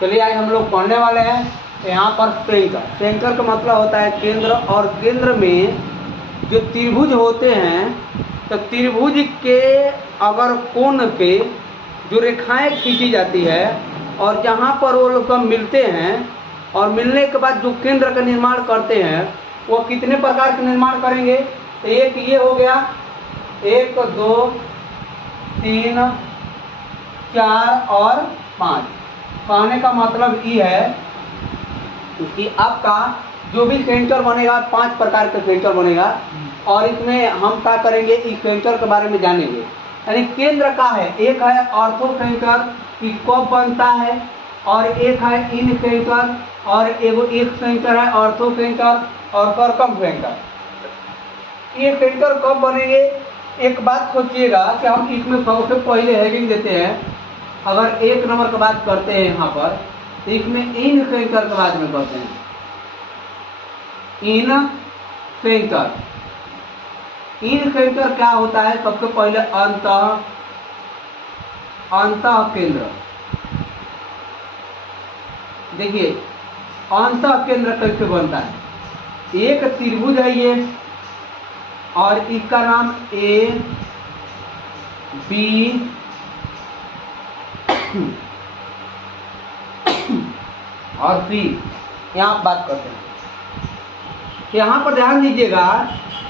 चलिए आज हम लोग पढ़ने वाले हैं यहाँ पर सेंकर। सेंकर का मतलब होता है केंद्र, और केंद्र में जो त्रिभुज होते हैं तो त्रिभुज के अगर कोण पे जो रेखाएं खींची जाती है और जहाँ पर वो लोग मिलते हैं और मिलने के बाद जो केंद्र का निर्माण करते हैं वो कितने प्रकार के निर्माण करेंगे। तो एक ये हो गया, 1 2 3 4 और 5। कहने का मतलब ये है कि आपका जो भी सेंटर बनेगा 5 प्रकार का सेंटर बनेगा, और इसमें हम क्या करेंगे, इस सेंटर के बारे में जानेंगे। यानी केंद्र का है, एक है ऑर्थो सेंटर कि कब बनता है, और एक है इन सेंटर, और एक सेंटर है ऑर्थो सेंटर और सर्कम सेंटर। ये सेंटर कब बनेंगे, एक बात सोचिएगा कि हम इसमें सबसे पहले हेडिंग देते हैं। अगर 1 नंबर की बात करते हैं यहाँ पर, तो इसमें इन सेंटर के बाद में करते हैं। इन सेंटर, इन सेंटर क्या होता है, सबसे पहले अंतः केंद्र। देखिए अंतः केंद्र कैसे बनता है, एक त्रिभुज है ये, और इसका नाम ए बी और सी, यहाँ बात करते हैं। यहाँ पर ध्यान दीजिएगा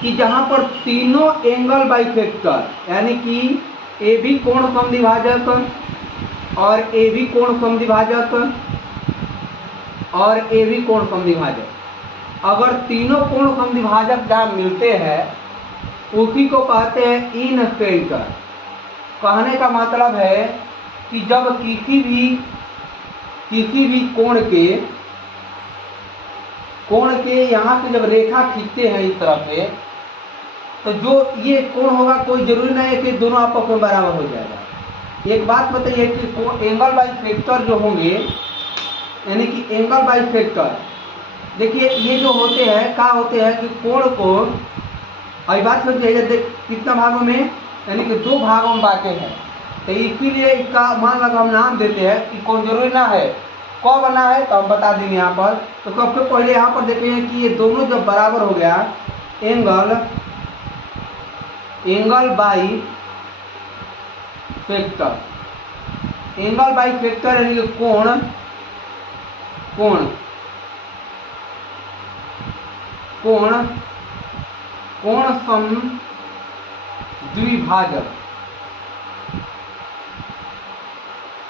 कि जहाँ पर तीनों एंगल बाइसेक्टर, यानी कि ए बी कोण समद्विभाजक और ए बी कोण समद्विभाजक और ए बी कोण समद्विभाजक, अगर तीनों कोण समद्विभाजक जहाँ मिलते हैं उसी को कहते हैं इन सेंटर। कहने का मतलब है कि जब किसी भी कोण के यहाँ से जब रेखा खींचते हैं इस तरह से, तो जो ये कोण होगा कोई जरूरी नहीं है कि दोनों आपस में बराबर हो जाएगा। एक बात बताइए कि एंगल बाइसेक्टर जो होंगे, यानी कि एंगल बाइसेक्टर, देखिए ये जो होते हैं क्या होते हैं कि कोण को, अभी बात समझिए, कितना भागों में, यानी कि 2 भागों में बांटे हैं। तो इसीलिए इसका मान लगा हम नाम देते हैं कि कोण जरूरी ना है कब बना है, तो हम बता देंगे यहाँ पर। तो सबसे पहले यहाँ पर देखते हैं कि ये दोनों जब बराबर हो गया, angle by sector, angle by sector यानी कि कोण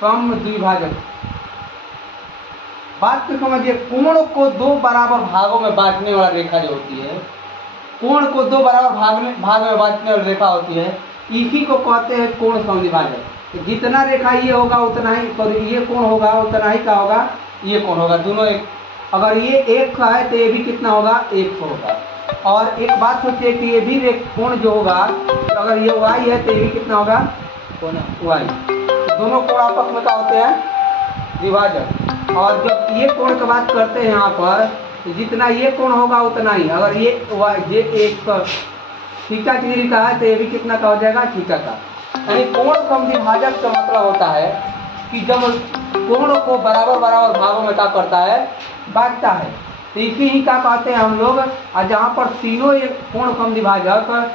समद्विभाजक। बात को समझिए, कोण को 2 बराबर भागों में बांटने वाला रेखा जो होती है, कोण को 2 बराबर भाग में बांटने वाली रेखा होती है, इसी को कहते हैं कोण समद्विभाजक। तो जितना रेखा ये होगा उतना ही, सॉरी ये कोण होगा उतना ही क्या होगा, ये कोण होगा, दोनों एक। अगर ये 1 का है तो ये भी कितना होगा, 100 होगा। और एक बात सोचिए कि ये भी कोण जो होगा, तो अगर ये y है तो ये भी कितना होगा, कोण y। दोनों कोण आपस में क्या होते हैं, विभाजक। और जब ये कोण की बात करते हैं यहाँ पर, तो जितना ये कोण होगा उतना ही, अगर ये एक थीटा डिग्री का है तो ये भी कितना का हो जाएगा, थीटा का। यानी कोण समद्विभाजक का मतलब होता है कि जब कोण को बराबर भागों में क्या करता है, बांटता है। तो इसी ही क्या कहते हैं हम लोग, और जहाँ पर तीनों कोण समद्विभाजक,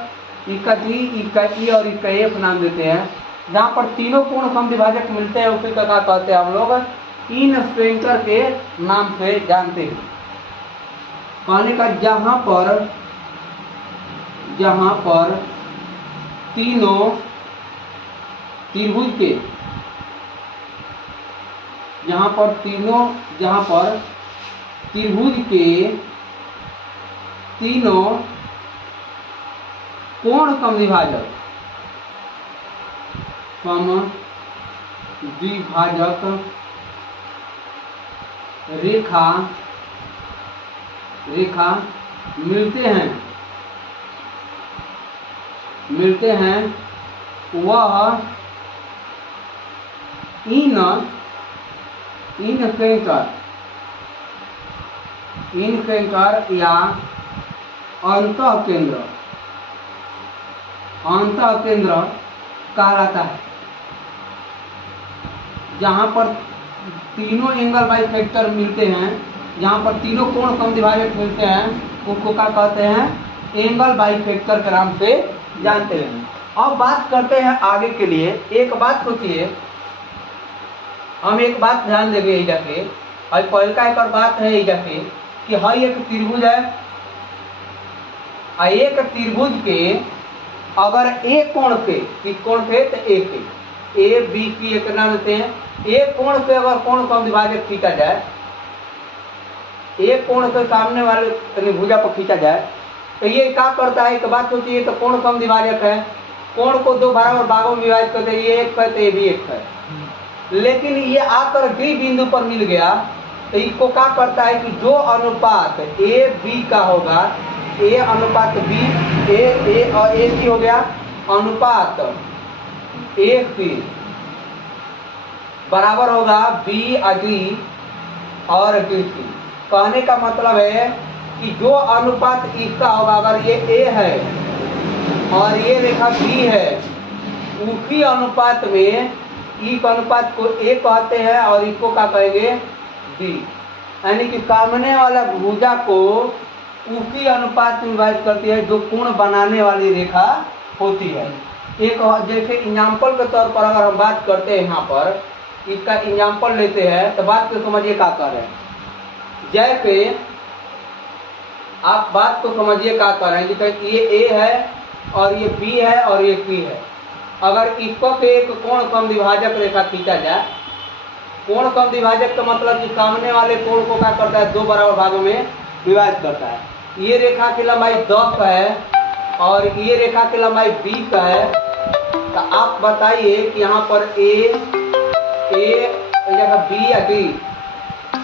इसका जी, इसका ई और इसका एफ नाम देते हैं, जहाँ पर तीनों कोण समद्विभाजक मिलते हैं उसी का क्या कहते हैं हम लोग, इन सेंटर के नाम से जानते हैं। कहने का जहाँ पर तीनों त्रिभुज के, जहाँ पर त्रिभुज के तीनों कोण समद्विभाजक रेखा मिलते हैं वह इन सेंटर या अंतः केंद्र कहलाता है। जहाँ पर तीनों एंगल बाई फैक्टर मिलते हैं, जहाँ पर तीनों कोण समद्विभाजक मिलते हैं, उसको क्या कहते हैं? एंगल बाई फैक्टर के नाम से जानते हैं। अब बात करते हैं आगे के लिए। एक बात सोचिए, हम एक बात ध्यान देंगे ये जाके, और पहल का एक और बात है ये जाके कि हाँ एक त्रिभुज है, एक त्रिभुज के अगर एक कोण पे, किस कोण पे? तो एक पे, ए बी की एक नाम देते हैं। एक कोण पे अगर कोण समद्विभाजक खींचा जाए, एक कोण पे सामने वाले भुजा पर खींचा जाए, तो ये क्या करता है? एक बात सोचिए, तो कोण समद्विभाजक है, कोण को दो बराबर भागों में विभाजित करते हैं, ये एक है तो ये भी एक है। लेकिन ये आकर डी बिंदु पर मिल गया, तो इसको क्या करता है कि जो अनुपात ए बी का होगा, ए अनुपात बी, ए और ए सी हो गया, अनुपात ए सी बराबर होगा बी डी और डी सी। कहने का मतलब है कि जो अनुपात इसका होगा, अगर ये ए है और ये रेखा बी है, उसी अनुपात में इस अनुपात को ए कहते हैं और इसको क्या कहेंगे? बी। यानी कि सामने वाला भुजा को उसी अनुपात में विभाजित करती है जो कोण बनाने वाली रेखा होती है। एक जैसे एग्जाम्पल के तौर पर अगर हम बात करते हैं, यहाँ पर इसका एग्जाम्पल लेते हैं, तो बात को समझिए क्या कर रहे हैं। जैसे आप बात को समझिए क्या कर रहे हैं, जैसे ये ए है और ये बी है और ये सी है। अगर इसको से एक कोण समद्विभाजक रेखा खींचा जाए, कोण समद्विभाजक का मतलब कि सामने वाले कोण को क्या करता है? दो बराबर भागों में विभाजित करता है। ये रेखा की लंबाई 10 है और ये रेखा की लंबाई 20 है, तो आप बताइए कि यहाँ पर ए जगह बी या डी,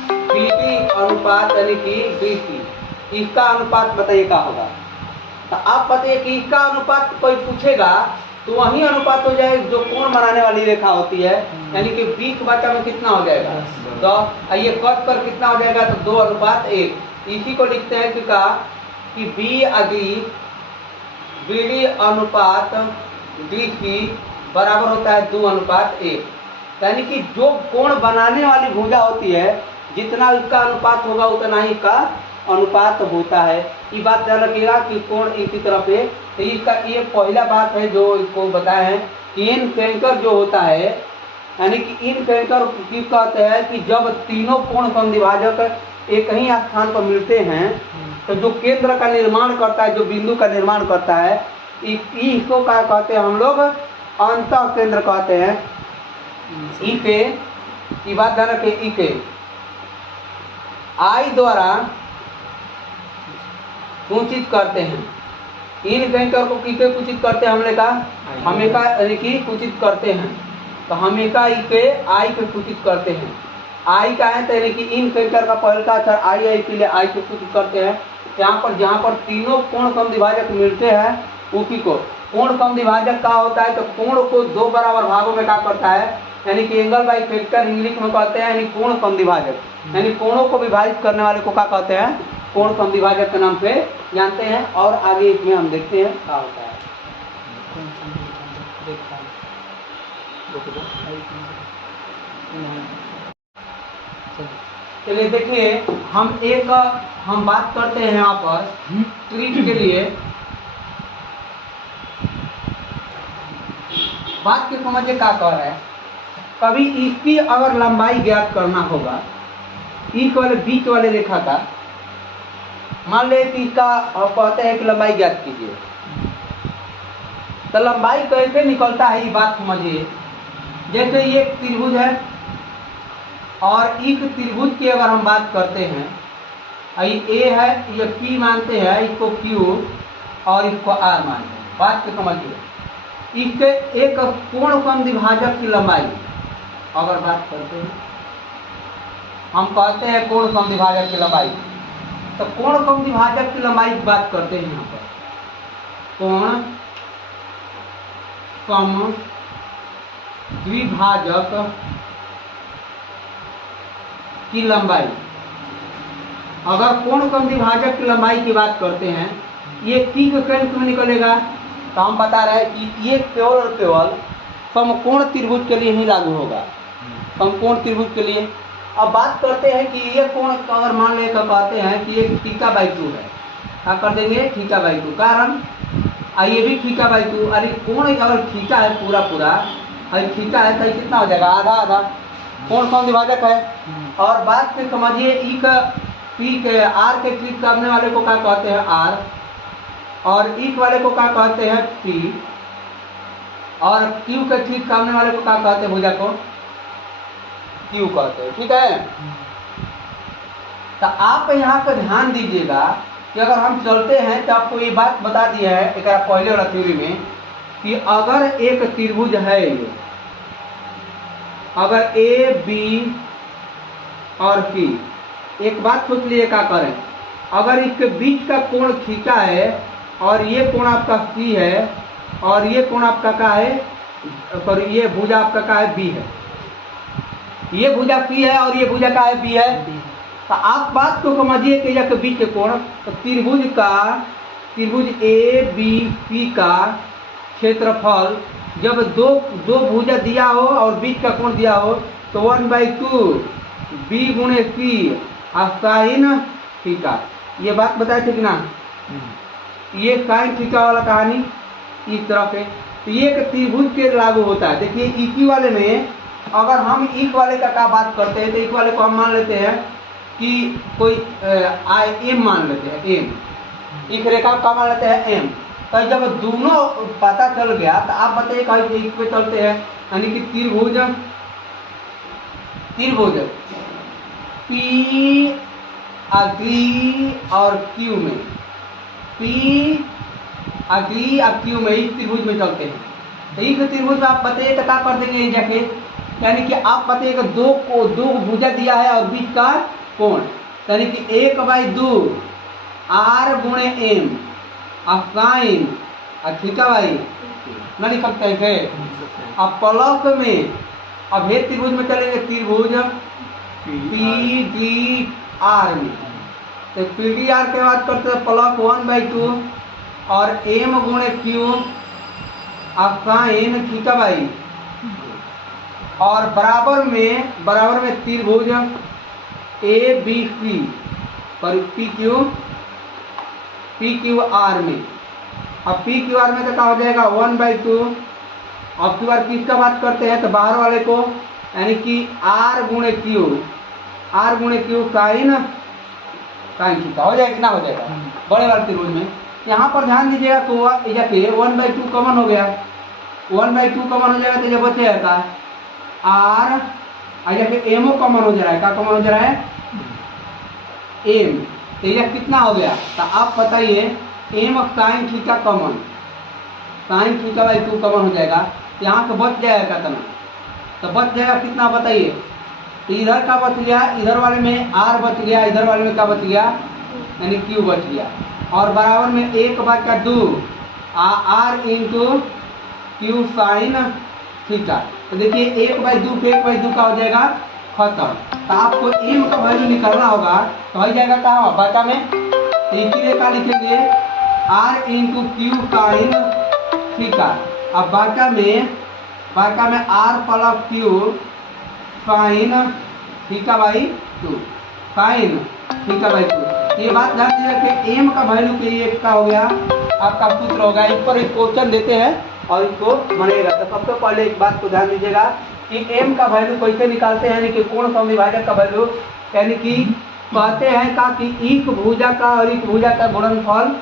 बी डी अनुपात यानी कि डी सी, इसका अनुपात बताइए क्या होगा? तो आप बताइए कि इसका अनुपात कोई पूछेगा तो वही अनुपात हो जाएगा जो कोण बनाने वाली रेखा होती है, यानी कि 20 बटा में कितना हो जाएगा? 10। ये कट कर कितना हो जाएगा? तो 2:1। इसी को लिखते हैं कि बी डी बी डी अनुपात डी सी बराबर होता है 2:1। यानी कि जो कोण बनाने वाली भुजा होती है, जितना इसका अनुपात होगा उतना ही का अनुपात होता है। ये बात ध्यान रखिएगा कि कोण इसी तरफ है। तो इसका ये पहला बात है जो इसको बताया है कि इन कैंकर जो होता है, यानी कि इन कैंकर किस कहते हैं कि जब तीनों कोण समद्विभाजक एक ही स्थान पर मिलते हैं, तो जो केंद्र का निर्माण करता है, जो बिंदु का निर्माण करता है, इसको क्या कहते हैं हम लोग? अंतः केंद्र कहते हैं। इसे ये बात ध्यान रखिए, इसे आई द्वारा सूचित करते हैं। इन कैंकर को किसे सूचित करते हैं? हमने कहा हमेशा यानी कि सूचित करते हैं, तो हमेशा इसे आई से सूचित करते हैं। आई का है तो यानी कि इन कैंकर का पहला अक्षर आई है, इसीलिए आई से सूचित करते हैं। यहाँ पर जहाँ पर तीनों कोण समद्विभाजक मिलते हैं, उसी को कोण समद्विभाजक का होता है। तो कोण को दो बराबर भागों में क्या करता है? यानी कि एंगल बाई फैक्टर इंग्लिश में कहते हैं, यानी कोण समद्विभाजक, यानी कोणों को विभाजित करने वाले को क्या कहते हैं? कोण समद्विभाजक के नाम से जानते हैं। और आगे इसमें हम देखते हैं क्या होता है। चलिए देखिए, हम बात करते हैं यहाँ पर ट्रिक के लिए। बात की समझिए क्या कह रहे हैं। कभी इसकी अगर लंबाई ज्ञात करना होगा, इस वाले बीच वाले रेखा का, मान ले कि इसका कहते हैं कि लंबाई ज्ञात कीजिए, तो लंबाई कैसे निकलता है ये बात समझिए। जैसे ये त्रिभुज है और इस त्रिभुज की अगर हम बात करते हैं, ये ए है, ये पी मानते हैं, इसको क्यू और इसको आर मानते हैं। बात को समझिए। इसके एक कोण समद्विभाजक की लंबाई अगर बात करते हैं, हम कहते हैं कोण समद्विभाजक की लंबाई, तो कोण समद्विभाजक की लंबाई की बात करते हैं। यहाँ पर कोण समद्विभाजक की लंबाई, अगर कोण समद्विभाजक की लंबाई की बात करते हैं, ये पी के केंद्र में निकलेगा, तो हम बता रहे हैं कि ये केवल और केवल समकोण त्रिभुज के लिए ही लागू होगा। समकोण त्रिभुज के लिए। अब बात करते हैं कि ये कोण अगर मान लेकर कहते हैं कि ये θ/2 है, क्या कर देंगे θ/2, कारण ये भी θ/2। अरे कोण अगर थीटा है पूरा पूरा, थीटा है तो कितना हो जाएगा आधा आधा, कोण समद्विभाजक है। और बात से समझिए ई का पी के आर के ठीक सामने वाले को क्या कहते हैं आर, और ई वाले को क्या कहते हैं पी, और क्यू के ठीक सामने वाले को क्या कहते हैं भुजा को क्यू कहते हैं। ठीक है, तो आप यहाँ पर ध्यान दीजिएगा कि अगर हम चलते हैं तो आपको ये बात बता दिया है एक पहले वाला थ्योरी में कि अगर एक त्रिभुज है, अगर ए बी और पी, एक बात सोच लिए क्या करें, अगर इसके बीच का कोण थीटा है और ये कोण आपका सी है और ये कोण आपका क्या है, सॉरी ये भुजा आपका क्या है बी है, ये भुजा सी है और ये भुजा क्या है बी है। तो आप बात को समझिए कि यह के बीच के कोण, तो त्रिभुज ए बी सी का क्षेत्रफल जब दो भुजा दिया हो और बीच का कोण दिया हो तो 1/2 बी गुणे सी साइन थीटा, ये बात बताए थे कि ना, ये साइन थीटा वाला कहानी इस तरह से। तो ये एक त्रिभुज के लागू होता है। देखिए इसी वाले में अगर हम इस वाले का क्या बात करते हैं तो इस वाले को हम मान लेते हैं कि कोई एम मान लेते हैं, एम इस रेखा का मान लेते हैं एम। तो जब दोनों पता चल गया तो आप बताइए कहीं इस पे चलते हैं, यानी कि त्रिभुज पी अग्री और क्यू में, पी अग्री और क्यू में इस त्रिभुज में चलते हैं। तो इस त्रिभुज में आप बताइए तो क्या कर देंगे जाके, यानी कि आप बताइएगा दो भुजा दिया है और बीच का कोण, यानी कि 1/2 आर गुणे एम साइन θ/, न लिख सकते हैं थे। अब प्लस में अब हे त्रिभुज में चलेंगे, त्रिभुज पी डी आर में, तो पी डी आर के बात करते हैं प्लस 1/2 और एम गुणे क्यू साइन θ/, और बराबर में त्रिभुज ए बी सी पर पी क्यू आर में। अब पी क्यू आर में तो क्या हो जाएगा 1/2, अब की बार किसका बात करते हैं तो बाहर वाले को, यानी कि आर गुणे क्यू साइन थीटा हो जाएगा, कितना हो जाएगा बड़े वाले त्रिभुज में। यहाँ पर ध्यान दीजिएगा तो 1/2 कॉमन हो गया, 1/2 कॉमन हो जाएगा तो जब बचेगा आर, एमओ कॉमन हो जा रहा है, क्या कॉमन हो जा रहा है एम, तो यह कितना हो गया तो आप बताइए M sine theta common, sine θ/2 common हो जाएगा, यहाँ से बच जाएगा कितना, तो बच जाएगा कितना बताइए, तो इधर का बच गया, इधर वाले में आर बच गया, इधर वाले में क्या बच गया यानी क्यू बच गया, और बराबर में 1/2 R into Q sine theta. तो देखिए 1/2 पे 1/2 का हो जाएगा खत्म। तो आपको एम का वैल्यू निकालना होगा तो हो जाएगा कहाँ बाटा में, तो इसीलिए क्या लिखेंगे R into Q sine theta. अब बाटा में R plus Q sine θ/2, sine θ/2। ये बात ध्यान दीजिए कि एम का वैल्यू के लिए क्या हो गया आपका सूत्र होगा। इस पर एक क्वेश्चन देते हैं और इसको बनेगा। तो सबसे पहले एक बात को ध्यान दीजिएगा कि एम का वैल्यू कैसे निकालते हैं, यानी कि कोण समद्विभाजक का वैल्यू, यानी कि कहते हैं का कि एक भुजा का और एक भुजा का गुणनफल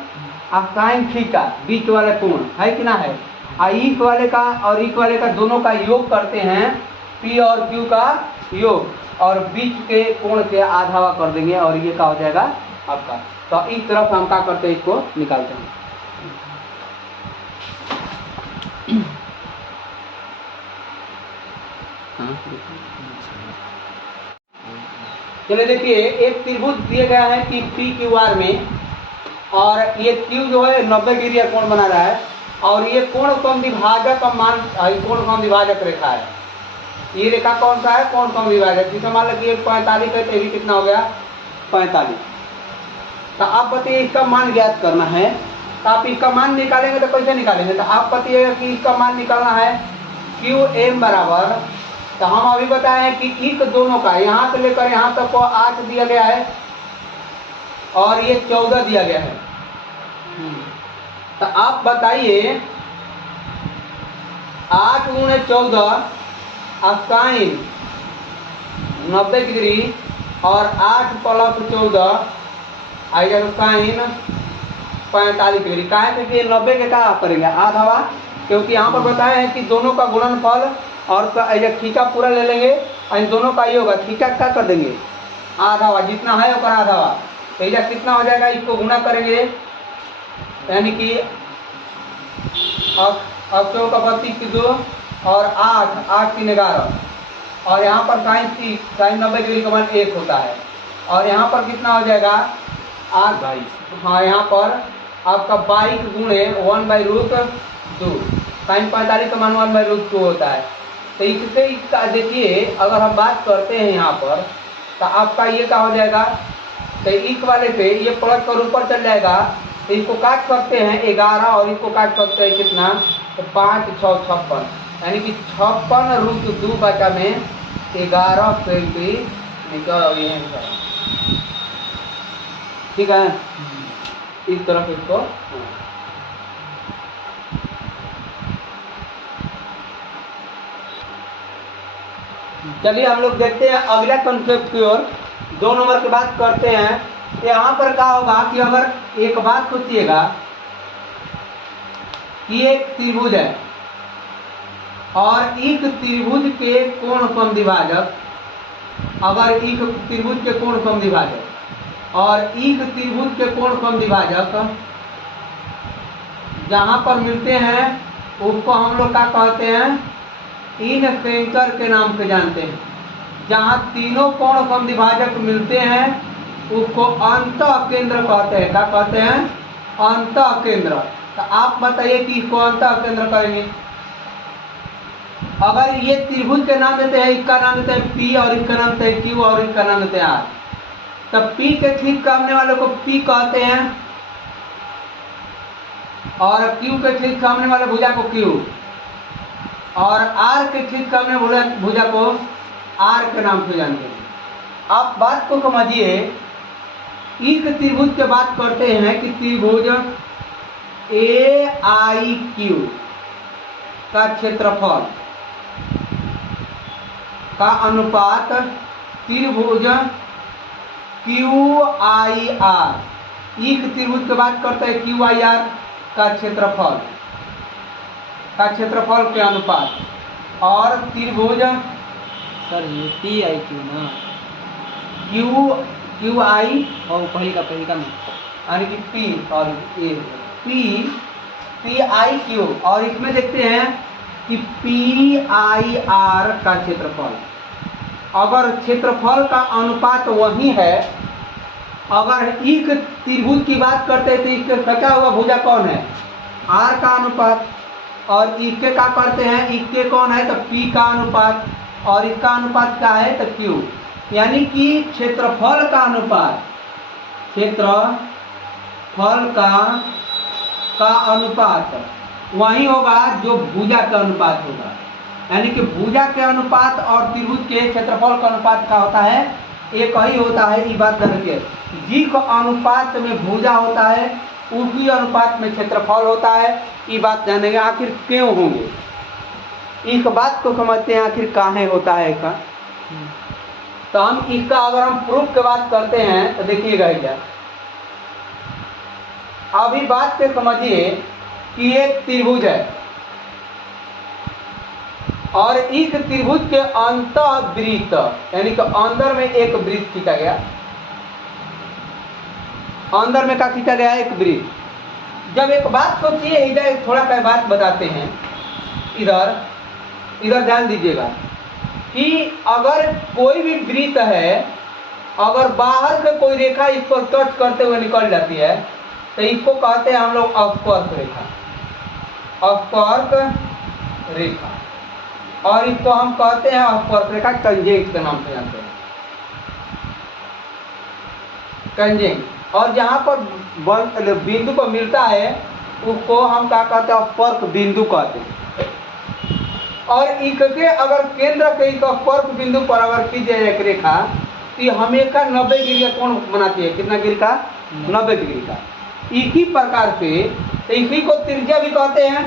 साइन थीटा बीच वाला कोण है कि ना है, एक वाले का और एक वाले का दोनों का योग करते हैं, पी और क्यू का योग, और बीच के कोण के आधा कर देंगे और ये क्या हो जाएगा आपका। तो इस तरफ हम क्या करते हैं, इसको निकालते हैं। चलिए देखिए एक त्रिभुज दिया गया है कि पी क्यू आर में, और ये क्यू जो है 90 डिग्री का कोण बना रहा है, और ये कोण समद्विभाजक का मान कोण समद्विभाजक रेखा है। ये रेखा कौन सा है, कोण समद्विभाजक, जिसे मान लीजिए 45 है तो ये कितना हो गया 45। तो आप बताइए इसका मान ज्ञात करना है, तो आप इसका मान निकालेंगे तो कैसे निकालेंगे, तो आप बताइएगा कि इसका मान निकालना है क्यू एम बराबर तो हम अभी बताए हैं कि इक दोनों का यहां से लेकर यहां तक को 8 दिया गया है और ये 14 दिया गया है। तो आप बताइए 8 गुणे 14 साइन 90 डिग्री और 8 प्लस 14 साइन 45 डिग्री। का है क्योंकि 90 के क्या करेंगे आधा, क्योंकि यहाँ पर बताया है कि दोनों का गुणनफल और थीटा पूरा ले लेंगे और इन दोनों का ये होगा थीटा क्या कर देंगे आधा, जितना है उसका आधा। तो यह कितना हो जाएगा, इसको गुना करेंगे यानी कि अब 32 की 2 और 8 3 11 और यहाँ पर साइन 90 डिग्री का मान 1 होता है और यहाँ पर कितना हो जाएगा 8 हाँ यहाँ पर आपका 22 गुणे 1/√2 साइन 45 का मान 1/√2 होता है। तो इससे इसका देखिए अगर हम बात करते हैं यहाँ पर तो आपका ये क्या हो जाएगा, तो इक वाले पे ये प्लस कर ऊपर चल जाएगा तो इसको काट सकते हैं 11 और इसको काट सकते हैं कितना, तो 5 6 56 यानी कि 56√2 बचा में 11 सेंटी निकल गए हैं। ठीक है, इस तरफ इसको चलिए हम लोग देखते हैं अगला कंसेप्ट की ओर। 2 नंबर की बात करते हैं। यहाँ पर क्या होगा कि अगर एक बात सोचिएगा कि एक त्रिभुज है और एक त्रिभुज के कोण समद्विभाजक, अगर एक त्रिभुज के कोण समद्विभाजक और एक त्रिभुज के कोण समद्विभाजक जहां पर मिलते हैं उसको हम लोग क्या कहते हैं, इन सेंटर के नाम से जानते हैं। जहां तीनों कोण समद्विभाजक मिलते हैं उसको अंतः केंद्र कहते हैं। क्या कहते हैं, अंतः केंद्र। तो आप बताइए कि इसको अंतः केंद्र करेंगे। अगर ये त्रिभुज के नाम देते हैं, इसका नाम देते हैं P और इसका नाम देते हैं Q और इसका नाम देते हैं R, तो P के ठीक सामने वाले को P कहते हैं और Q के ठीक सामने वाले भुजा को Q और R के ठीक सामने भुजा को R के नाम से जानते हैं। आप बात को समझिए, एक त्रिभुज की बात करते हैं कि त्रिभुज AIQ का क्षेत्रफल का अनुपात त्रिभुज QIR, एक त्रिभुज की बात करते हैं QIR का क्षेत्रफल के अनुपात और त्रिभुज सर ये PIQ ना QI और पहली का में यानी कि P और PIQ और इसमें देखते हैं कि PIR का क्षेत्रफल। अगर क्षेत्रफल का अनुपात वही है, अगर एक त्रिभुज की बात करते हैं तो इसके सटा हुआ भुजा कौन है, R का अनुपात, और इसके क्या करते हैं, इसके कौन है तो P का अनुपात और इसका अनुपात क्या है तो Q। यानी कि क्षेत्रफल का अनुपात, क्षेत्रफल का अनुपात वही होगा जो भुजा का अनुपात होगा। यानी कि भुजा के अनुपात और त्रिभुज के क्षेत्रफल का अनुपात क्या होता है, एक ही होता है। ये बात ध्यान रखिए, जिस अनुपात में भुजा होता है उसी अनुपात में क्षेत्रफल होता है। ये बात जानेंगे आखिर क्यों होंगे, इस बात को समझते हैं आखिर काहे होता है इसका। तो हम इसका अगर हम प्रूफ की बात करते हैं तो देखिएगा क्या, अभी बात से समझिए कि एक त्रिभुज है और इस त्रिभुज के अंतःवृत्त यानी कि अंदर में एक वृत्त खींचा गया, अंदर में क्या खींचा गया, एक वृत्त। जब एक बात सोचिए, इधर थोड़ा सा बात बताते हैं, इधर ध्यान दीजिएगा कि अगर कोई भी वृत्त है, अगर बाहर से कोई रेखा इस पर टच करते हुए निकल जाती है तो इसको कहते हैं हम लोग अपवर्क रेखा, अपवर्क रेखा, और इसको हम कहते हैं अपवर्क रेखा कंजेंट के नाम से जानते हैं, कंजेंट। और जहां पर बिंदु को मिलता है उसको हम क्या कहते हैं, अपवर्क बिंदु कहते हैं। और इक के अगर केंद्र के इक स्पर्श बिंदु पर अगर खींचे एक रेखा तो ये हमेशा 90 डिग्री का कोण बनाती है। कितना डिग्री का? 90 डिग्री का। इसी प्रकार से तो इसी को त्रिज्या भी कहते हैं।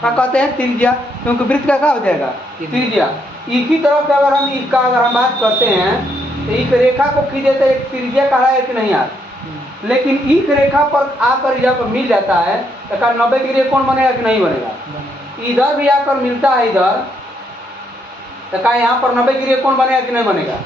क्या कहते हैं? त्रिज्या, क्योंकि वृत्त का क्या हो जाएगा? त्रिज्या। इसी तरह से अगर हम इसका अगर हम बात करते हैं तो इस रेखा को खींचे तो एक त्रिज्या कहा है कि नहीं यार? लेकिन इस रेखा पर आकर जब मिल जाता है तो क्या 90 डिग्री कोण बनेगा कि नहीं बनेगा? इधर भी आकर मिलता है इधर तो क्या यहाँ पर 90 डिग्री कोण बनेगा कि नहीं बनेगा?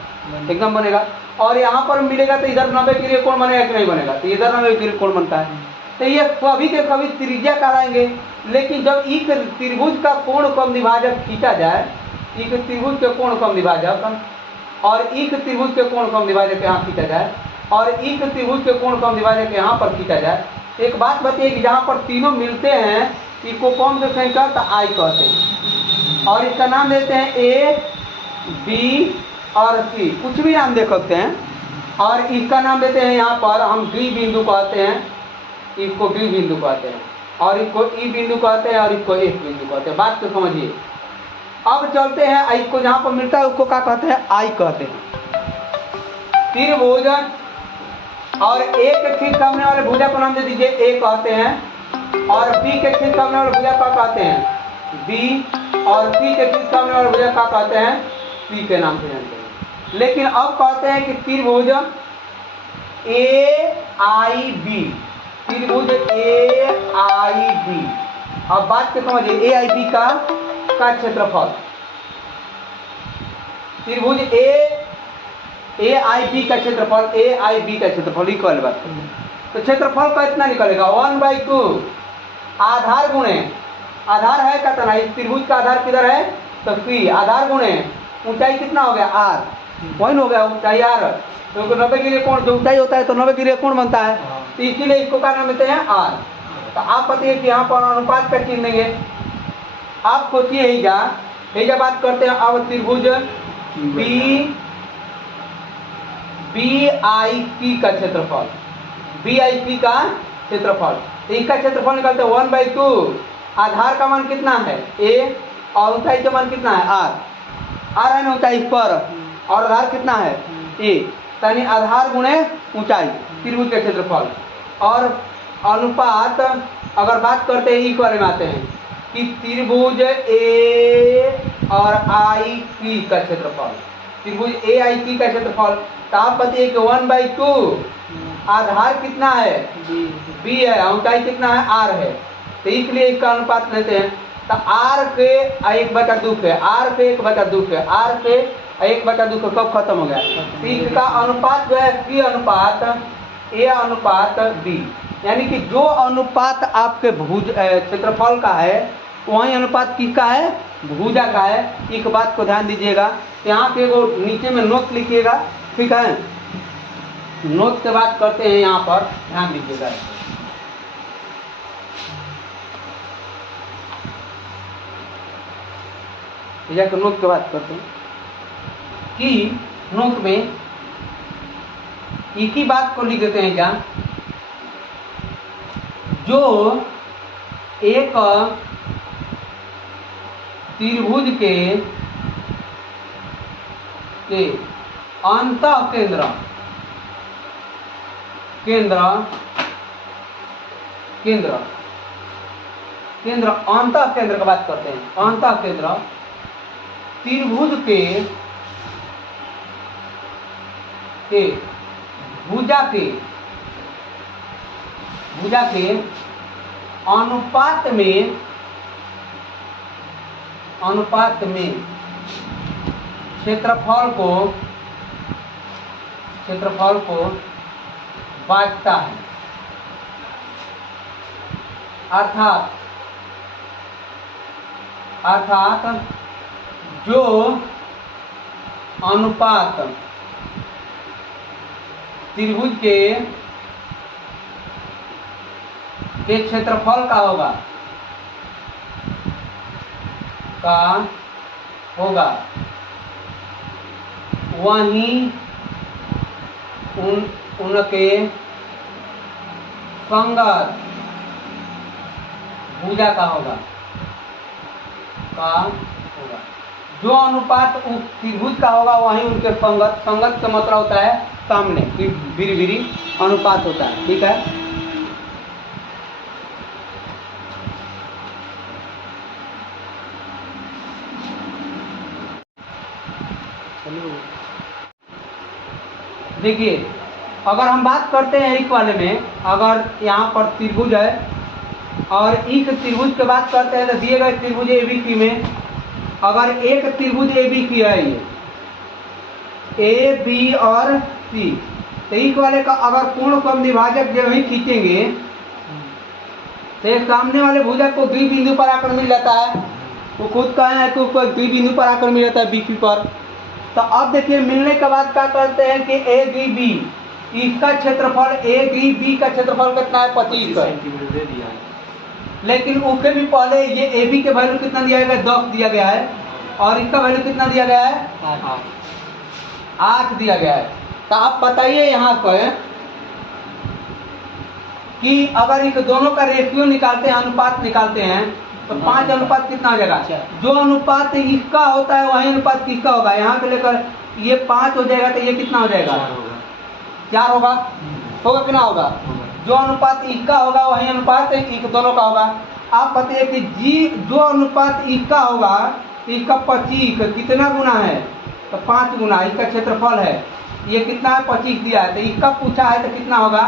एकदम बनेगा। और यहाँ पर मिलेगा तो इधर 90 डिग्री कोण बनेगा कि नहीं बनेगा? तो इधर 90 डिग्री कोण बनता है। तो ये कभी के कभी त्रिज्या कहलाएंगे। लेकिन जब इस त्रिभुज का कोण कम विभाजक खींचा जाए, इस त्रिभुज के कोण कम विभाजक और इस त्रिभुज के कोण कम विभाजक यहाँ खींचा जाए और इस त्रिभुज के कोण कम विभाजक यहाँ पर खींचा जाए, एक बात बताइए कि जहाँ पर तीनों मिलते हैं इसको कौन से संख्या तो आई कहते हैं और इसका नाम देते हैं ए, बी और सी, कुछ भी नाम दे सकते हैं। और इसका नाम देते हैं यहाँ पर हम डी बिंदु कहते हैं, इसको बी बिंदु कहते हैं और इसको ई बिंदु कहते हैं और इसको एफ बिंदु कहते हैं। बात तो समझिए। अब चलते हैं इसको जहाँ पर मिलता है उसको क्या कहते हैं? आई कहते हैं। त्रिभुज और ए के ठीक सामने वाले भुजा को नाम दे दीजिए ए कहते हैं और बी के ठीक सामने वाले भुजा का कहते हैं बी और सी के ठीक सामने वाले भुजा का कहते हैं सी के नाम से जानते हैं। लेकिन अब कहते हैं कि त्रिभुज ए आई बी, त्रिभुज ए आई बी। अब बात को समझिए, ए आई बी का क्षेत्रफल, त्रिभुज ए आई बी का क्षेत्रफल, ए आई बी का क्षेत्रफल इक्वल बात। तो क्षेत्रफल का इतना निकलेगा 1/2 आधार गुणे, आधार है कितना? इस त्रिभुज का आधार किधर है? तो सी, आधार गुणे ऊंचाई कितना हो गया? आर, वही हो गया ऊंचाई आर, क्योंकि 90 डिग्री कोण जो ऊंचाई होता है तो 90 डिग्री कोण बनता है, तो इसीलिए इसको क्या नाम देते हैं? आर। तो आप बताइए कि यहाँ पर अनुपात का चिन्ह देंगे। आप सोचिए ही बात करते हैं। अब त्रिभुज बी आई सी का क्षेत्रफल, बी आई सी का क्षेत्रफल, तो इसका क्षेत्रफल निकालते हैं 1/2 आधार का मान कितना है? ए और ऊंचाई का मान कितना है? आर, आर है ना ऊंचाई पर और आधार कितना है? ए, यानी आधार गुणे ऊंचाई त्रिभुज का क्षेत्रफल। और अनुपात अगर बात करते हैं इक्वल में आते हैं कि त्रिभुज ए और आई सी का क्षेत्रफल, त्रिभुज ए आई सी का क्षेत्रफल, तो आप बताइए कि 1/2 आधार कितना है? बी है, ऊंचाई कितना है? आर है, तो इसलिए इसका अनुपात लेते हैं। तो आर के 1/2 है, आर के 1/2 है, आर के 1/2 कब खत्म हो गया? तो इसका अनुपात जो है सी अनुपात ए अनुपात बी, यानी कि जो अनुपात आपके भुज क्षेत्रफल का है वही अनुपात किसका है? भुजा का है। एक बात को ध्यान दीजिएगा, यहाँ के वो नीचे में नोट लिखिएगा, ठीक है? नोट से बात करते हैं, यहाँ पर ध्यान दीजिएगा। तो नोट की बात करते हैं कि नोट में एक ही बात को लिख देते हैं क्या? जो एक त्रिभुज के अंतः केंद्र अंतः केंद्र का बात करते हैं। अंतः केंद्र त्रिभुज के भुजा के अनुपात में क्षेत्रफल को बांटता है। अर्थात जो अनुपात त्रिभुज के क्षेत्रफल का होगा वहीं उनके संगत भुजा का होगा। जो अनुपात उस त्रिभुज का होगा वही उनके संगत, संगत का मतलब होता है सामने, बिरी अनुपात होता है। ठीक है, देखिए अगर हम बात करते हैं एक वाले में, अगर यहाँ पर त्रिभुज है और एक त्रिभुज की बात करते हैं तो दिए गए त्रिभुज एबीसी में अगर एक त्रिभुज एबीसी है, ये ए बी और सी, तो एक वाले का अगर पूर्ण क्रम विभाजक जब ही खींचेंगे तो एक सामने वाले भुजक को द्वि बिंदु पर आकर मिल जाता है। वो खुद कहे हैं कि उसको द्वि बिंदु पर आकर मिल जाता है बीसी पर। तो अब देखिए मिलने के बाद क्या करते हैं कि ए बी बी, इसका क्षेत्रफल ए बी बी का क्षेत्रफल कितना है 25 सेंटीमीटर दे दिया है, लेकिन उसके भी पहले ये ए बी के वैल्यू कितना दिया गया 10 दिया गया है और इसका वैल्यू कितना दिया गया है 8 दिया गया है। तो आप बताइए यहाँ पर कि अगर इस दोनों का रेशियो निकालते हैं, अनुपात निकालते हैं, तो 5 अनुपात कितना हो जाएगा। जो अनुपात इसका होता है वही अनुपात किसका होगा, यहाँ से लेकर ये 5 हो जाएगा तो ये कितना हो जाएगा 4 होगा, होगा कि ना होगा। जो अनुपात इसका होगा वही अनुपात इस दोनों का होगा। आप बताइए कि जी जो अनुपात इसका होगा इसका 25 कितना गुना है, तो 5 गुना, इसका क्षेत्रफल है ये कितना है 25 दिया है, तो इसका पूछा है तो कितना होगा,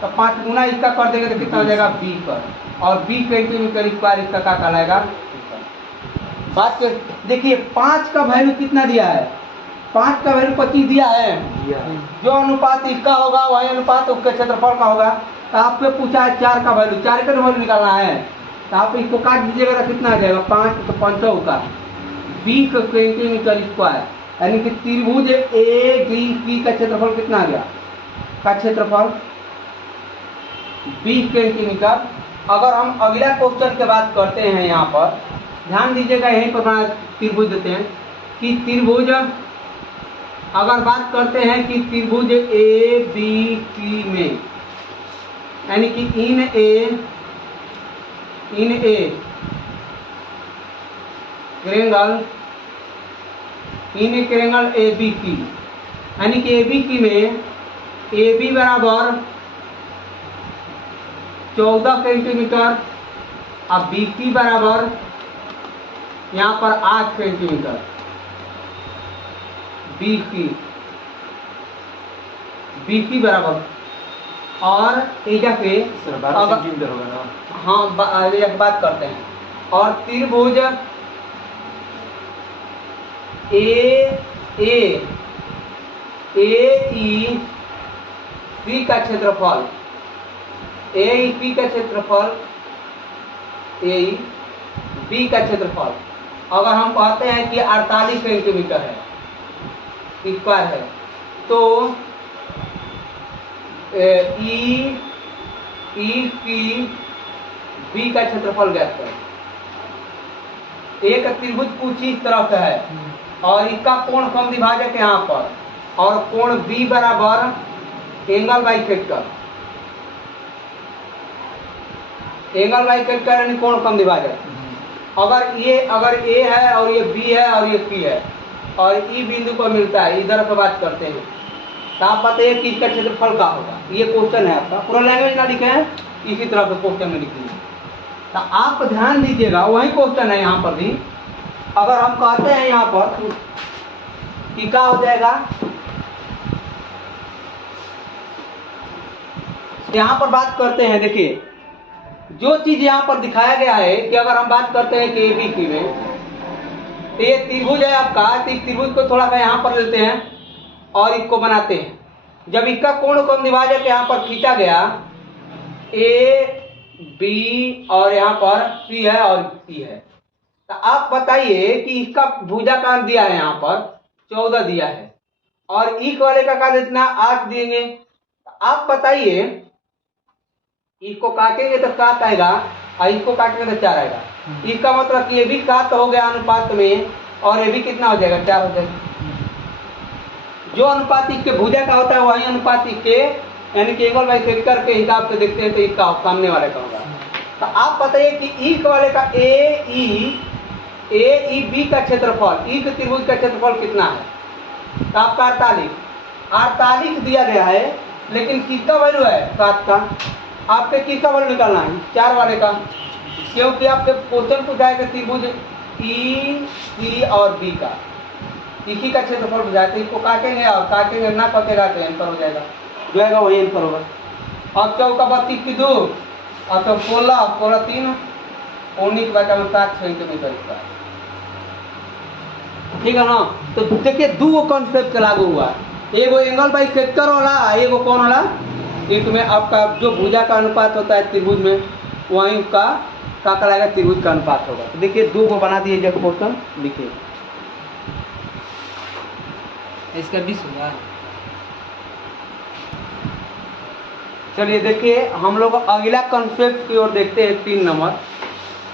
तो 5 गुना इसका कर देंगे तो कितना हो जाएगा 20 पर, और 20 सेंटीमीटर स्क्वायर इसका क्या कहलाएगा। बात कर देखिए 5 का वैल्यू कितना दिया है, 5 का वैल्यू 25 दिया है। जो अनुपात इसका होगा वही अनुपात उसके क्षेत्रफल का होगा। तो आपसे पूछा है 4 का वैल्यू, 4 का वैल्यू निकालना है, तो आप इसको काट दीजिएगा तो कितना आ जाएगा 5 तो 5 का 20 सेंटीमीटर स्क्वायर, यानी कि त्रिभुज ए बी सी का क्षेत्रफल कितना आ गया, का क्षेत्रफल 20 सेंटीमीटर। अगर हम अगला क्वेश्चन की बात करते हैं, यहाँ पर ध्यान दीजिएगा, यहीं पर बना त्रिभुज देते हैं कि त्रिभुज अगर बात करते हैं कि त्रिभुज ए बी सी में, यानी कि इन a triangle A B C, यानी कि ए बी सी में ए बी बराबर 14 सेंटीमीटर और बी सी बराबर यहाँ पर 8 सेंटीमीटर, बी सी बराबर, और एजा से 12 सेंटीमीटर होगा ना। हाँ बात करते हैं, और त्रिभुज ए ई सी का क्षेत्रफल, ए ई पी का क्षेत्रफल, ए ई बी का क्षेत्रफल अगर हम कहते हैं कि 48 सेंटीमीटर है स्क्वायर है, तो ई सी बी का क्षेत्रफल ज्ञात करें। एक त्रिभुज कुछ इस तरह से है और इसका कोण समद्विभाजक है यहाँ पर, और कोण बी बराबर angle by sector, angle by sector यानी कोण समद्विभाजक। अगर ए है और ये बी है और ये सी है और ई बिंदु पर मिलता है, इधर से बात करते हैं, तो आप बताइए कि इसका क्षेत्रफल क्या होगा। ये क्वेश्चन है आपका, पूरा लैंग्वेज ना लिखे हैं, इसी तरह से क्वेश्चन में लिखिए। तो आप ध्यान दीजिएगा, वही क्वेश्चन है यहाँ पर भी। अगर हम कहते हैं यहाँ पर कि क्या हो जाएगा, यहाँ पर बात करते हैं, देखिए जो चीज यहाँ पर दिखाया गया है कि अगर हम बात करते हैं कि एबीसी में, तो ये त्रिभुज है आपका, तो इस त्रिभुज को थोड़ा सा यहाँ पर लेते हैं और इसको बनाते हैं। जब इसका कोण समद्विभाजक यहाँ पर खींचा गया, ए बी और यहाँ पर सी है और सी है, तो आप बताइए कि इसका भुजाकार दिया है यहाँ पर 14 दिया है और इस वाले का काट इतना 8 देंगे। तो आप बताइए इसको काटेंगे तो 7 आएगा और इसको काटेंगे तो 4 आएगा। इसका मतलब कि ये भी 7 हो गया अनुपात में और ये भी कितना हो जाएगा 4 हो जाएगा। जो अनुपात इसके भुजा का होता है वही अनुपात इसके, यानी कि एंगल बाई सेक्टर के हिसाब से देखते हैं तो इसका सामने वाले का होगा। तो आप बताइए कि इस वाले का ए ई ए ई बी का क्षेत्रफल, ई के त्रिभुज का क्षेत्रफल कितना है? तो आपका 48 दिया गया है, लेकिन किसका वैल्यू है? 7 का। आपके किसका वैल्यू निकालना है? 4 वाले का, क्योंकि आपके क्वेश्चन पूछा है कि त्रिभुज ई सी और बी का, इसी का क्षेत्रफल हो जाए, तो इसको काटेंगे और काटेंगे ना कटेगा तो आंसर हो जाएगा, जो आएगा वही आंसर होगा। अब चौका 32 की 2 और तो 16 3 19 बचा में 7 सेंटीमीटर का, ठीक है ना। तो देखिए दो कॉन्सेप्ट लागू हुआ, एगो एंगल बाई सेक्टर वाला, एगो कौन वाला, इसमें आपका जो भुजा का अनुपात होता है त्रिभुज में, वहीं का क्या कराएगा? त्रिभुज का अनुपात होगा। तो देखिए 2 को बना दिए जब क्वेश्चन लिखिए, इसका 20 होगा। चलिए देखिए हम लोग अगला कॉन्सेप्ट की ओर देखते हैं, 3 नंबर,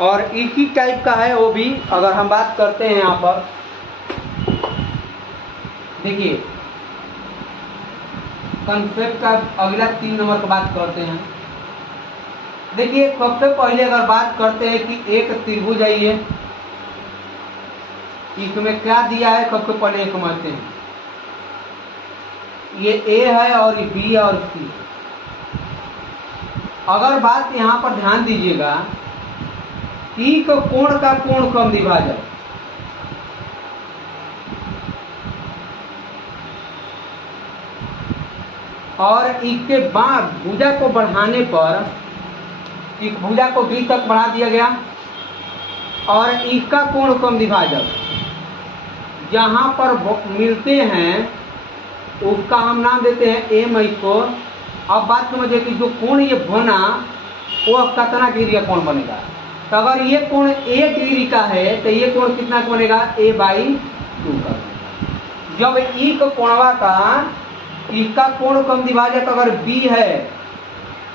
और इसी टाइप का है वो भी। अगर हम बात करते हैं यहाँ पर, देखिए कॉन्सेप्ट का अगला 3 नंबर का बात करते हैं। देखिए सबसे पहले अगर बात करते हैं कि एक त्रिभुज है, ये इसमें क्या दिया है, सबसे पहले एक समझते हैं। ये ए है और ये बी और सी। अगर बात यहाँ पर ध्यान दीजिएगा, ई को कोण का कोण कम विभाजक, और इसके बाद भुजा को बढ़ाने पर, इस भुजा को बी तक बढ़ा दिया गया, और इसका कोण कम विभाजक जहां पर मिलते हैं उसका हम नाम देते हैं एम आई को। अब बात समझिए कि जो कोण ये बना वो कितना डिग्री का कोण बनेगा। तो अगर ये कोण ए डिग्री का है तो ये कोण कितना का बनेगा? a/2 का। जब ई का कोणवा का इसका कोण कम विभाजक अगर b है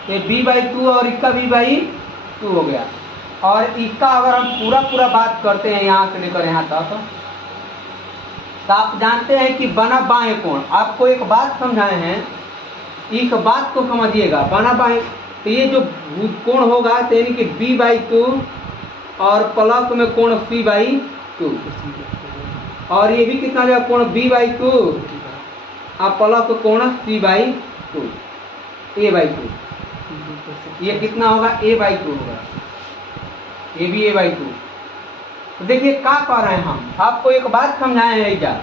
तो b/2 और इसका b/2 हो गया। और इसका अगर हम पूरा बात करते हैं यहाँ से लेकर यहाँ तक, तो आप जानते हैं कि बना बाएं कोण, आपको एक बात समझाए हैं, इस बात को समझिएगा। बना बाएं, तो ये जो कोण होगा तो यानी कि b/2 और प्लस में कोण c/2, और ये भी कितना होगा? कोण b/2 और प्लस कोण c/2, a/2। ये कितना होगा? a/2 होगा, ये भी a/2। तो देखिए क्या कर रहे हैं हम, आपको एक बात समझाए हैं इधर।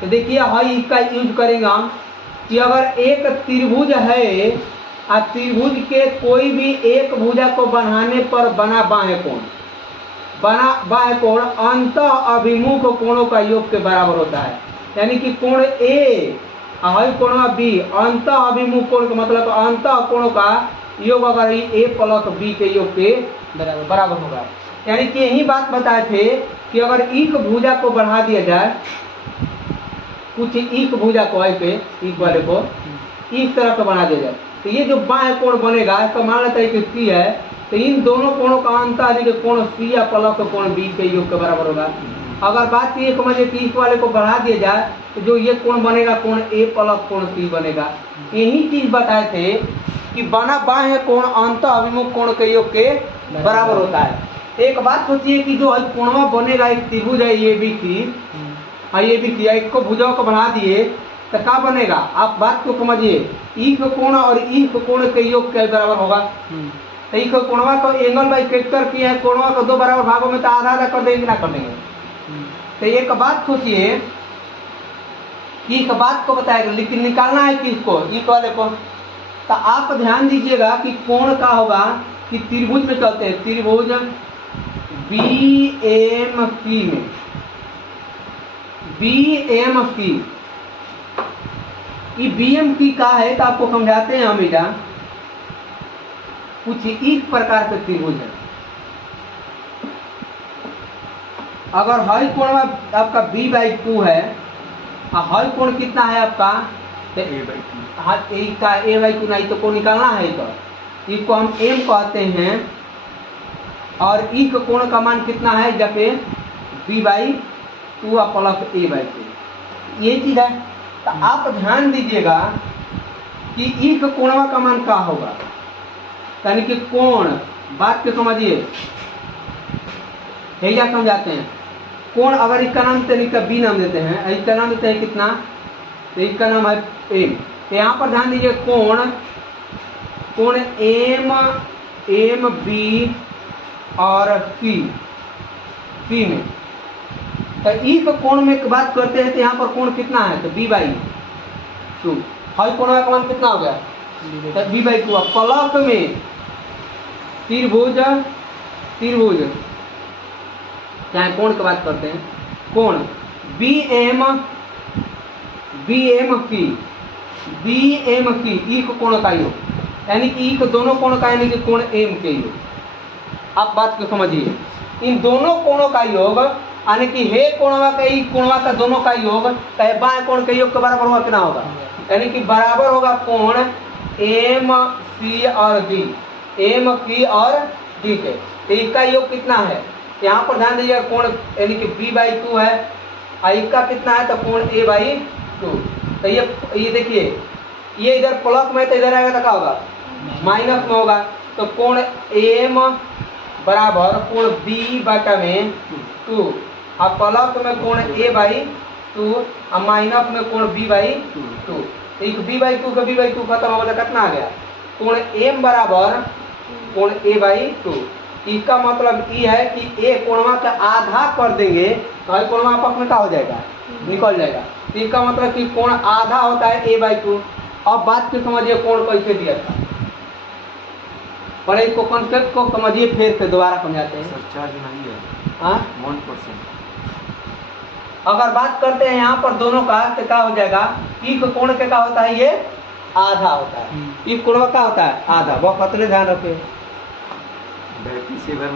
तो देखिए हाई इसका यूज करेंगे हम कि अगर एक त्रिभुज है और त्रिभुज के कोई भी एक भुजा को बढ़ाने पर बना बाह्य कोण अंतः अभिमुख कोणों का योग के बराबर होता है। यानी कि कोण ए और कोण बी अंतः अभिमुख कोण का मतलब अंतः कोणों का योग अगर ए प्लस बी के योग के बराबर होगा। यानी कि यही बात बताए थे कि अगर एक भुजा को बढ़ा दिया जाए, कुछ एक भुजा को ऐसे एक वाले को इस तरह का बना दिया जाए, तो ये जो बाएं कोण बनेगा, इसका मान लेता है कि सी है, तो इन दोनों कोणों का अंतर के कोण सी या प्लस कोण बी के योग के बराबर होगा। अगर बात ये समझिए कि इस वाले को बढ़ा दिया जाए तो जो ये कोण बनेगा कोण ए प्लस कोण सी बनेगा। यही चीज बताए थे कि बना बाह्य कोण अंतः अभिमुख कोण के योग के बराबर होता है। एक बात सोचिए कि जो कोणवा बनेगा, एक त्रिभुज है ये भी थी और ये भी थी, एक को भुजाओं को बढ़ा दिए तो क्या बनेगा? आप बात को समझिए, ई को कोण और ई को कोण के योग के बराबर होगा। तो ई को कोणवा को एंगल बाई सेक्टर किए हैं, कोणवा को 2 बराबर भागों में तो आधा आधा कर देंगे ना कर देंगे। तो एक बात सोचिए कि एक बात को बताएगा, लेकिन निकालना है किसको? ई वाले को। तो आप ध्यान दीजिएगा कि कोण का होगा कि त्रिभुज में चलते हैं, त्रिभुज BMC में, BMC ये BMC का है तो आपको समझाते हैं हम इधर। कुछ इस प्रकार से त्रिभुज है, अगर हर कोण आपका b/2 है और हर कोण कितना है आपका? a/2 नहीं तो कोण निकालना है, तो इसको हम m कहते हैं, और ई का कोण का मान कितना है? जैसे b/2 प्लस a/2, ये चीज है। तो आप ध्यान दीजिएगा कि ई का कोणवा का मान क्या होगा, यानी कि कोण, बात को समझिए, क्या समझाते हैं। कोण अगर इसका नाम देते हैं, इसका बी नाम देते हैं, इसका नाम देते हैं कितना, तो इसका नाम है एम। तो यहाँ पर ध्यान दीजिए कोण एम बी और सी में, तो इस कोण में बात करते हैं तो यहाँ पर कोण कितना है, तो b/2। हाई कोण का मान कितना हो गया, तो b/2। प्लस में त्रिभुज चाहे कोण की बात करते हैं, कोण BM की ई को कोण का योग, यानी कि ई को दोनों कोण का, यानी कि कोण एम के योग। आप बात को समझिए, इन दोनों कोणों का योग यानी कि हे कोणवा का ई कोणवा का दोनों का योग चाहे बाएं कोण के योग के बराबर होगा, कितना होगा, यानी कि बराबर होगा कोण एम सी और डी के। तो इसका योग कितना है, यहाँ पर ध्यान दीजिएगा कोण यानी कि b/2 है, और इसका कितना है, तो कोण a/2। तो ये देखिए, ये इधर प्लस में तो इधर आएगा तो क्या होगा, माइनस में होगा। तो कोण एम बराबर कोण b/2, और प्लस में कोण a/2 और माइनस में कोण b/2। एक b/2 का b/2 खत्म हो गया, कितना आ गया, कोण m बराबर कोण a/2। इसका मतलब ये है कि ए कोणवा का आधा कर देंगे तो हर कोणवा आपस में क्या हो जाएगा, निकल जाएगा। इसका मतलब कि कोण आधा होता है a/2। अब बात को समझिए कोण कैसे दिया था, पर इसको कॉन्सेप्ट को समझिए, फिर से दोबारा समझाते हैं। चार्ज नहीं है, हाँ 1%। अगर बात करते हैं यहाँ पर दोनों का तो क्या हो जाएगा, इस कोण के क्या होता है, ये आधा होता है, इस कोण का क्या होता है, आधा। बहुत पतले ध्यान रखें। Battery saver